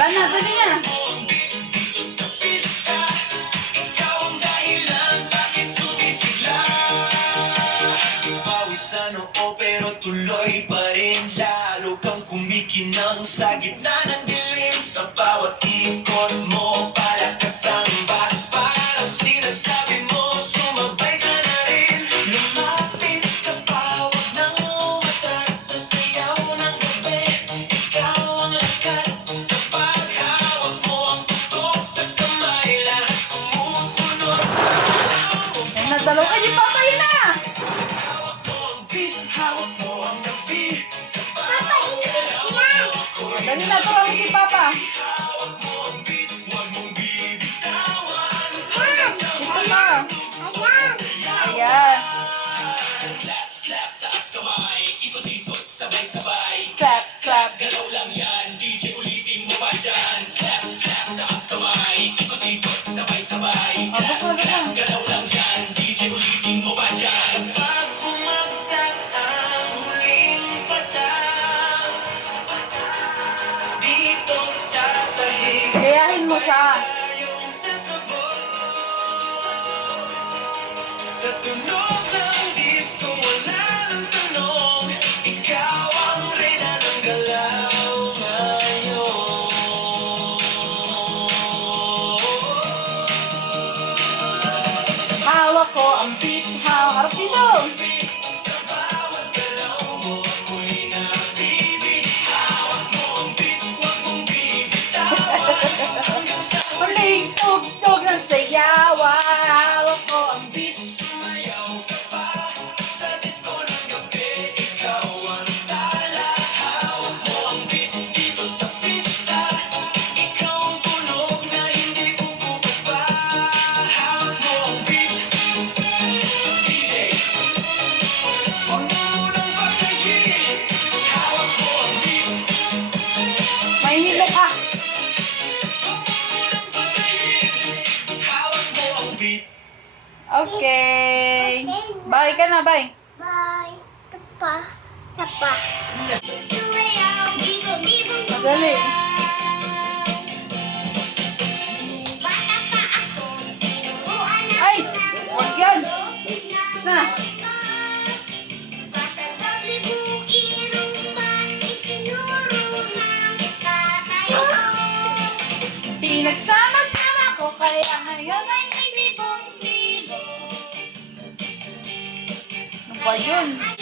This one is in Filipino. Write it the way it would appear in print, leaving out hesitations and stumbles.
Wala na, dali na. Pero tuloy pa rin, lalo kang kumikinang sa gitna ng dilim. Sa bawat ikot mo, palakas ang bas. Parang sinasabi mo, sumabay ka na rin. Lumapit ka pa, huwag nang umatras. Sa sayaw ng gabi, ikaw ang lakas. Kapag hawak mo ang tutok sa kamay, lahat sumusunod sa galaw mo. Nadalaw ka niyo, Papa, yun na! Hawak mo ang gabi. Papa, hindi yan. Dali na, turuan mo si Papa. Hawak mo ang beat, huwag mong bibitawan. Ito na. Ayan. Ayan. Clap, clap, taas kamay. Ikot-ikot, sabay-sabay. Clap, clap. Galaw lang yan, DJ ulitin mo pa dyan. Clap, clap, taas kamay. Ikot-ikot, sabay-sabay. Clap, clap, galaw lang yan, DJ ulitin mo pa dyan. Pag bumagsak ang huling patang, dito sa sahig, Gayahin mo siya. tayong sasabog. Sa tunog ng disco, wala nang tanong. Ikaw ang reyna ng galaw ngayon. Hawak ko ang beat. Harap dito. Sa bawat galaw mo, ako'y nabibig. Hawak mo ang beat, huwag mong bibitawan. Hanggang sa Huling tugtog ng sayawan. Hawak ko ang beat. sumayaw ka pa. Sa disco ng gabi, ikaw ang tala. Hawak mo ang beat dito sa pista. Ikaw ang tunog na hindi kukupas pa. Hawak mo ang beat, DJ. Huwag mo munang patayin. Hawak mo ang beat. May hilo ka. Huwag mo munang patayin. Hawak mo ang beat. Okay. Bye ka na, bye. Bye. Tapa. Tapa. Sumayaw, bibong-bibong Madali. Bata pa ako, tinuruan ako Ay! ng Huwag yan. loob Na. Bata doble bukirong ba, itinuro ng tatay ko. Pinagsama-sama ko kaya ngayon ay libong-libong. Ano ba yun? Ang